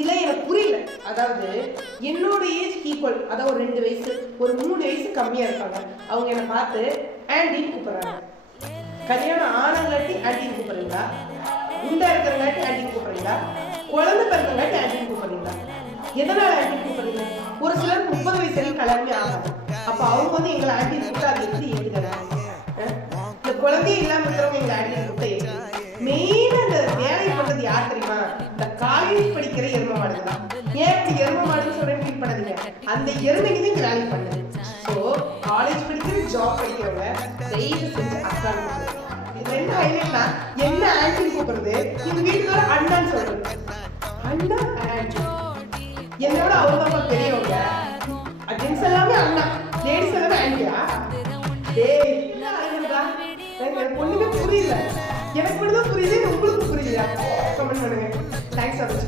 இல்லை எனக்கு புரியல. அதாவது என்னோட ஏஜ் ஈக்குவல், அதாவது ஒரு 2 வயசு ஒரு 3 வயசு கம்மியா இருக்காங்க. அவங்க என்னை பார்த்து ஆண்டின்னு கூப்பிடுறாங்க. கல்யாணம் ஆனங்காட்டி ஆண்டின்னு கூப்பிடுறீங்களா, குண்டா இருக்கிறங்காட்டி ஆண்டின்னு கூப்பிடுறீங்களா, குழந்தை பிறந்தங்காட்டி ஆண்டின்னு கூப்பிடுறீங்களா? எதனால ஆண்டின்னு கூப்பிடுறீங்க? ஒரு சிலர் 30 வயசு வரைக்கும் கல்யாணமே ஆகாது. அப்ப அவங்க வந்து எங்களை ஆண்டின்னு கூப்பிட்டு அது எப்படி ஏற்றுக்கிறாங்க? இந்த குழந்தையே இல்லாம இருக்கிறவங்க எங்களை ஆண்டின்னு கூப்பிட்டு ஏற்று மெயினா இந்த வேலை பண்றது யார் தெரியுமா? இந்த காலேஜ் படிக்கிற எரும மாடுங்க தான். ஏன் இப்படி எரும மாடுன்னு சொல்றேன் ஃபீல் பண்ணாதீங்க. அந்த எருமைக்கு தான் இந்த வேலை பண்ணுது. ஸோ காலேஜ் படிக்கிற ஜாப் படிக்கிறவங்க தயவு செஞ்சு அக்கான்னு கூப்பிடுங்க. இதுல என்ன ஹைலைட்னா என்ன ஆண்டின்னு கூப்பிடுறது, இந்த வீட்டுக்கார அண்ணான்னு சொல்றது. அண்ணா ஆண்டி என்னோட அவங்க பெரியவங்க, ஜென்ஸ் எல்லாமே அண்ணா, லேடிஸ் எல்லாமே ஆண்டியா? டேய் எனக்கு ஒண்ணுமே புரியல. எனக்கு மட்டும் தான் புரியுது, உங்களுக்கு புரியல. கமெண்ட் பண்ணுங்க. தேங்க்ஸ் ஃபார் வாட்சிங்.